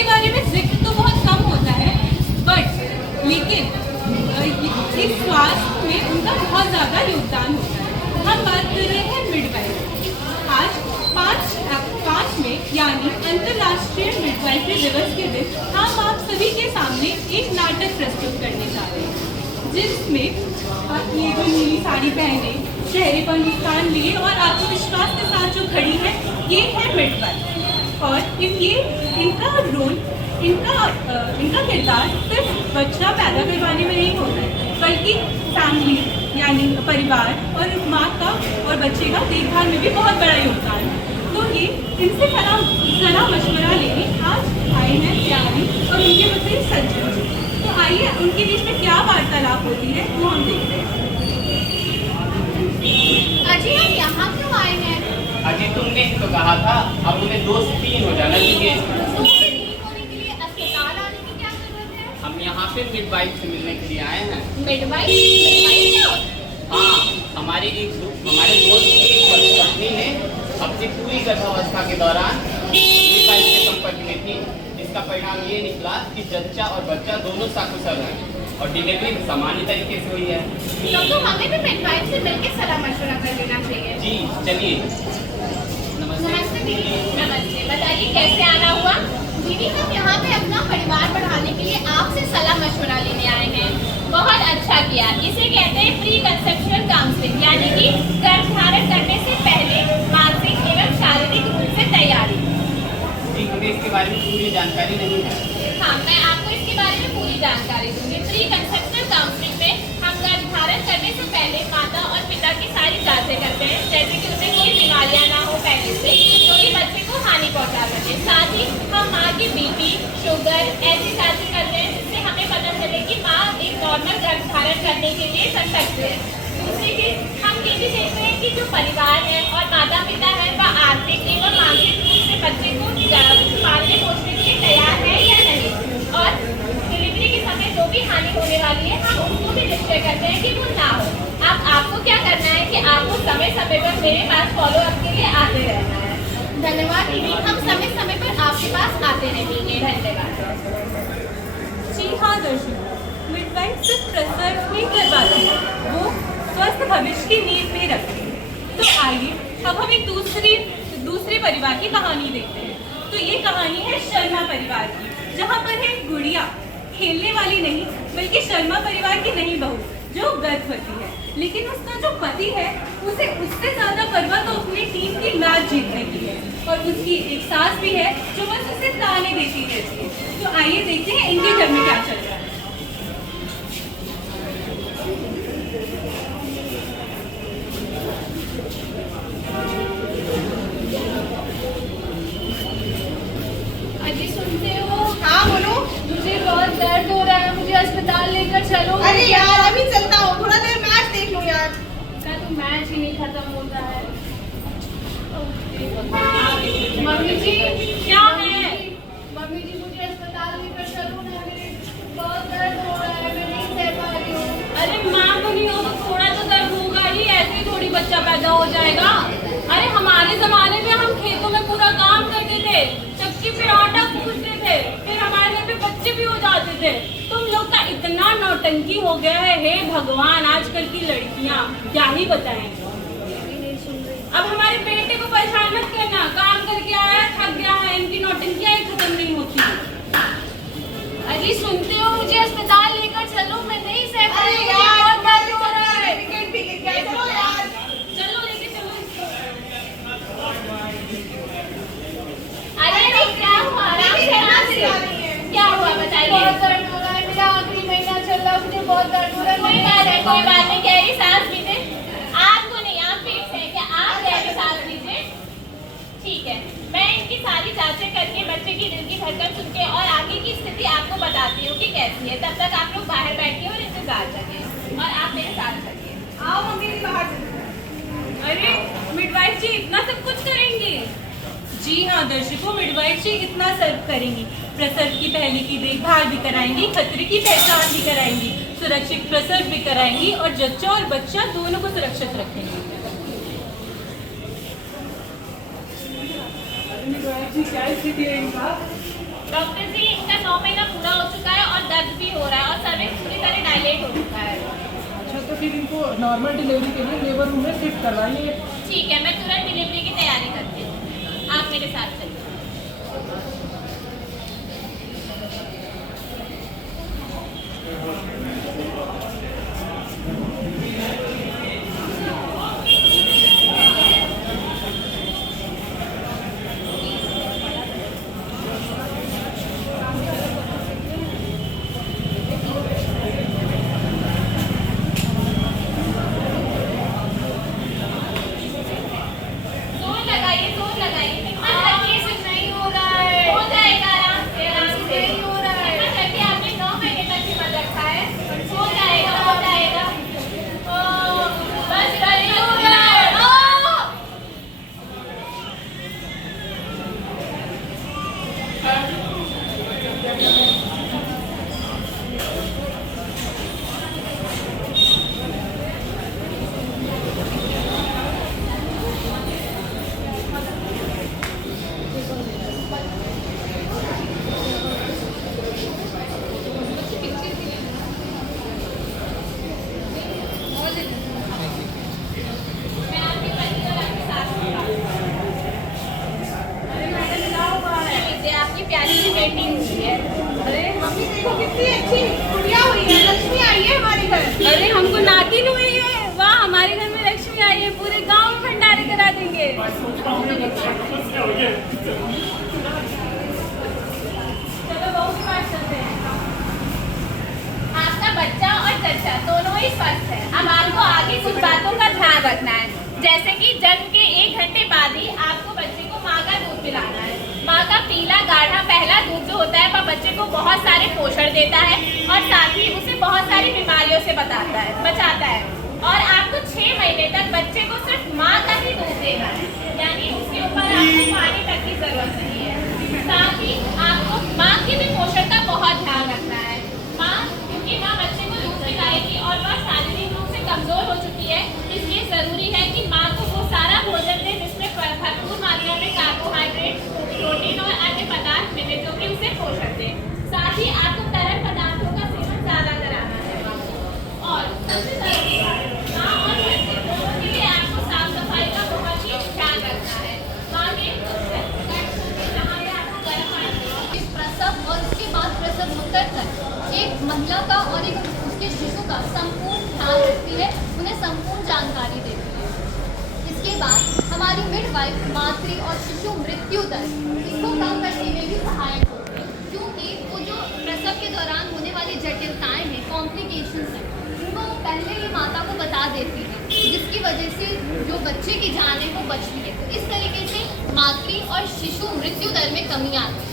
इसके बारे में जिक्र तो बहुत कम होता है, लेकिन इस स्वास्थ्य में उनका बहुत ज़्यादा योगदान होता है। हम बात कर रहे हैं मिडवाइफरी। आज 5 मई यानी अंतर्राष्ट्रीय मिडवाइफरी दिवस के दिन हम आप सभी के सामने एक नाटक प्रस्तुत करने जा रहे हैं, जिसमें आप ये जो नीली साड़ी पहने, चेहरे पर मुस्कान लिए और आत्मविश्वास के साथ जो खड़ी है, ये है मिडवाइफ। और इनका रोल, इनका किरदार सिर्फ बच्चा पैदा करवाने में नहीं होता है, बल्कि फैमिली यानी परिवार और माँ का और बच्चे का देखभाल में भी बहुत बड़ा योगदान है। तो ये इनसे सलाह मशवरा लेने आज आए हैं प्यारी और उनके पति सज्जन जी। तो आइए उनके बीच में क्या वार्तालाप होती है वो हम देखते हैं। अजय, हम यहाँ क्यों आए हैं? अजय, तुमने तो कहा था अब उन्हें 2 से 3 हो जाना चाहिए। 2 से 3 होने के लिए अस्पताल आने की क्या जरूरत है? हम यहाँ पे मिडवाइफ से मिलने के लिए आए हैं। मिडवाइफ क्या होता है? हाँ, हमारे दोस्त की एक पत्नी ने अपनी पूरी गर्भावस्था के दौरान मिडवाइफ के संपर्क में थी, जिसका परिणाम ये निकला कि जच्चा और बच्चा दोनों सकुशल हैं और डिलीवरी सामान्य तरीके से हुई है। तो हमें भी मिडवाइफ से मिलकर सलाह मशवरा कर लेना चाहिए। जी चलिए। नमस्ते दीदी। नमस्ते, बताइए कैसे आना हुआ? दीदी, हम यहाँ पे अपना परिवार बढ़ाने के लिए आपसे सलाह मशवरा लेने आए हैं। बहुत अच्छा किया। इसे कहते हैं प्री कंसेप्शुअल काउंसलिंग, यानी कि गर्भधारण करने से पहले मानसिक एवं शारीरिक रूप से तैयारी। जी, हमें इसके बारे में पूरी जानकारी नहीं है। हाँ, मैं आपको इसके बारे में पूरी जानकारी दूंगी। प्री कंसेप्शुअल काउंसलिंग में हम गर्भधारण करने से पहले माता और पिता की सारी जांचें करते हैं, जैसे कि उन्हें कोई बीमारियां ना हो पहले से, जो कि बच्चे को हानि पहुंचा सके। साथ ही हम माँ की बीपी, शुगर ऐसी जांचें करते हैं, जिससे हमें पता चले कि माँ एक नॉर्मल गर्भधारण करने के लिए सशक्त है। दूसरी चीज, हम ये भी देखते हैं कि जो परिवार है और माता पिता है, वह आर्थिक एवं मानसिक रूप से बच्चे को पालने पोषने के लिए तैयार है या नहीं। और डिलीवरी के समय जो भी हानि होने वाली है, हम उसको भी निश्चय करते हैं कि वो ना हो। अब आपको क्या करना है कि आपको समय समय पर मेरे पास फॉलो अप के लिए आते रहना है। धन्यवाद दीदी, हम समय समय पर आपके पास आते रहेंगे। धन्यवाद। जी हाँ दर्शकों, मिडवाइफ सिर्फ प्रसव नहीं करवाती है, वो स्वस्थ भविष्य की नींव में रखती है। तो आइए अब हम एक दूसरे परिवार की कहानी देखते हैं। तो ये कहानी है शर्मा परिवार की, जहाँ पर है गुड़िया, खेलने वाली नहीं बल्कि शर्मा परिवार की नई बहू, जो गर्भवती है। लेकिन उसका जो पति है, उसे उससे ज्यादा परवाह तो अपनी टीम की मैच जीतने की है। और उसकी एक सास भी है जो बस उसे ताने देती रहती है। तो आइए देखते हैं इनके घर में क्या चल रहा है। अजी, सुनते हो? हाँ बोलो। मुझे बहुत दर्द हो रहा है, मुझे अस्पताल लेकर चलो। अरे यार, अभी चलता हूँ, थोड़ा देर मैच देख लूँ यार। का तो मैच ही नहीं खत्म होता है। मम्मी जी, क्या है? मम्मी जी, मुझे अस्पताल लेकर चलो ना, मेरे बहुत दर्द हो रहा है, मैं नहीं सह पा रही हूँ। अरे माँ को नहीं हो तो थोड़ा तो दर्द होगा ही, ऐसे ही थोड़ी बच्चा पैदा हो जाएगा। अरे हमारे जमाने में हम खेतों में पूरा काम करते थे, चक्की पे आटा कूटते थे, फिर हमारे घर पे बच्चे भी हो जाते थे। तुम लोग का इतना नौटंकी हो गया है, हे भगवान, आजकल की लड़कियां क्या ही बताएं। अब हमारे बेटे को परेशान मत करना, काम करके आया थक गया है, इनकी नौटंकियां ही खत्म नहीं होती। अजी, सुनते हो? मुझे अस्पताल लेकर चलो, मैं नहीं सह पा रही हूँ, यार, बहुत दर्द हो रहा है। विकेट भी गिर गया, चलो यार। चलो लेके चलो। अरे नहीं, क्या हुआ? क्या हुआ बताइए। बहुत दर्द हो रहा है, मेरा आखिरी महीना चल रहा है, मुझे बहुत दर्द हो रहा है। कोई बात नहीं, गहरी सांस लीजिए। आपको नहीं, आप फिट हैं क्या? आप गहरी सांस लीजिए। ठीक है, मैं इनकी सारी जांचें करके बच्चे की दिल की धड़कन सुन के और आगे की स्थिति आपको बताती हूँ कि कैसी है। तब तक आप लोग बाहर बैठिए और इंतजार करिए और आप मेरे साथ चलिए। आओ मम्मी जी बाहर। अरे मिडवाइफ जी इतना सब कुछ करेंगी? जी हाँ दर्शकों, मिडवाइफ जी इतना सब करेंगी। प्रसव की पहले की देखभाल भी कराएंगी, खतरे की पहचान भी कराएंगी, सुरक्षित प्रसव भी कराएंगी और जच्चा और बच्चा दोनों को सुरक्षित रखेंगी। मिडवाइफ जी, क्या स्थिति है इनका? डॉक्टर जी, इनका 9 महीना पूरा हो चुका है और दर्द भी हो रहा है और सर्विक्स पूरी तरह डायलेट हो चुका है। अच्छा, तो फिर इनको नॉर्मल डिलीवरी के लिए लेबर रूम में शिफ्ट करवाइए। ठीक है, मैं तुरंत डिलीवरी की तैयारी करती हूँ, आप मेरे साथ चलिए। जोर लगाइए, हिम्मत रखिए, सिर्फ नहीं हो रहा है, हो जाएगा आराम से, नहीं हो रहा है। हिम्मत रखिए, आपने 9 महीने तक हिम्मत रखा है, हो जाएगा, हो जाएगा। बस नहीं हो रहा है। मैं आपके पति और आपके सास की बात लीजिए, आपकी प्यारी सी बेटी हुई है। अरे मम्मी देखो कितनी अच्छी गुड़िया हुई है, लक्ष्मी आई है हमारे घर। अरे हमको नातिन हुई है, वाह हमारे घर में लक्ष्मी आई है, पूरे गांव में भंडारे करा देंगे। चलो बहू की बात करते हैं। आपका बच्चा और चचा दोनों ही स्वस्थ है। अब आपको आगे कुछ बातों का ध्यान रखना है, जैसे कि जन्म के 1 घंटे बाद ही आपको बच्चे को माँ का दूध पिलाना है। माँ का पीला गाढ़ा पहला दूध जो होता है वह बच्चे को बहुत सारे पोषण देता है और साथ ही उसे बहुत सारी बीमारियों से बचाता है। और आपको 6 महीने तक बच्चे को सिर्फ माँ का ही दूध देना है, यानी उसके ऊपर आपको पानी तक की जरूरत नहीं है। साथ ही आपको माँ के भी पोषण का बहुत ध्यान रखना है। क्योंकि माँ बच्चे को दूध पिलाएगी और वह शारीरिक रूप से कमजोर हो चुकी है, इसलिए जरूरी है कि माँ को वो सारा भोजन दे जिसमें भरपूर मात्रा में कार्बोहाइड्रेट, प्रोटीन और अन्य पदार्थ मिले जो कि उसे पोषण दे। साथ ही आपको तरल पदार्थों का सेवन ज्यादा कराना है माँ को। और सबसे जरूरी बात, माँ और बच्चे दोनों के लिए आपको साफ सफाई का बहुत ही ध्यान रखना है। माँ के जहाँ पे आपको गर्म पानी प्रसव और उसके बाद प्रसवोत्तर तक एक महिला का और एक उसके शिशु का संपूर्ण ध्यान रखती है, उन्हें संपूर्ण जानकारी देती है। इसके बाद हमारी मिडवाइफ मातृ और शिशु मृत्यु दर इसको कम करने में भी सहायक होती है, क्योंकि वो जो प्रसव के दौरान होने वाली जटिलताएं हैं, कॉम्प्लिकेशंस हैं, उनको वो पहले ही माता को बता देती है, जिसकी वजह से जो बच्चे की जान है वो बचती है। तो इस तरीके से मातृ और शिशु मृत्यु दर में कमी आती है।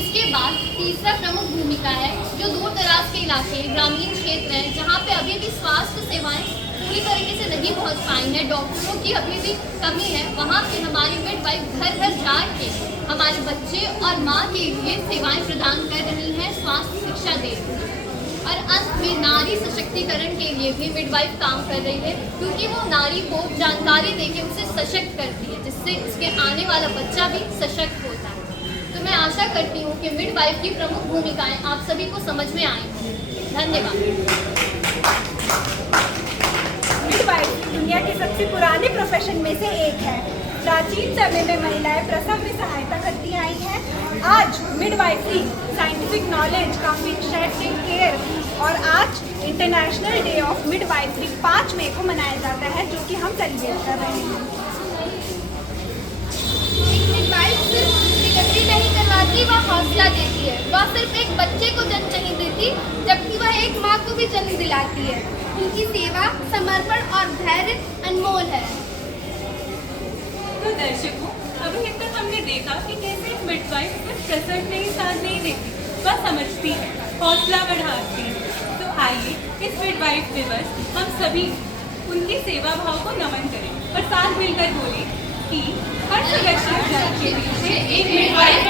इसके बाद तीसरा प्रमुख भूमिका है जो दूर दराज के इलाके, ग्रामीण क्षेत्र हैं, जहाँ पे अभी भी स्वास्थ्य सेवाएं पूरी तरीके से नहीं पहुँच पाई हैं, डॉक्टरों की अभी भी कमी है, वहाँ पे हमारी मिडवाइफ घर घर जाके हमारे बच्चे और माँ के लिए सेवाएं प्रदान कर रही हैं, स्वास्थ्य शिक्षा दे रही हैं। और अंत में नारी सशक्तिकरण के लिए भी मिडवाइफ काम कर रही है, क्योंकि वो नारी को जानकारी देके उसे सशक्त करती है, जिससे उसके आने वाला बच्चा भी सशक्त होता है। तो मैं आशा करती हूँ कि मिडवाइफ की प्रमुख भूमिकाएं आप सभी को समझ में आई होंगी। धन्यवाद। मिडवाइफ दुनिया के सबसे पुराने प्रोफेशन में से एक है। प्राचीन समय में महिलाएं प्रसव में सहायता करती आई हैं। आज midwifery scientific knowledge, competitive care और आज इंटरनेशनल डे ऑफ मिडवाइफरी 5 मई को मनाया जाता है, जो कि हम सेलिब्रेट कर रहे हैं। मिडवाइफ सिर्फ डिलीवरी नहीं करवाती, वह हौसला देती है। वह सिर्फ एक बच्चे को जन्म नहीं देती, जबकि वह एक माँ को भी जन्म दिलाती है। उनकी सेवा, समर्पण और धैर्य अनमोल है। तो दर्शकों, अभी तक हमने देखा कि कैसे एक मिडवाइफ सिर्फ प्रसव में ही साथ नहीं देती, वह समझती है, हौसला बढ़ाती है। तो आइए इस मिडवाइफ दिवस हम सभी उनकी सेवा भाव को नमन करें और साथ मिलकर बोलें कि हर सुरक्षित जन्म के पीछे एक मिडवाइफ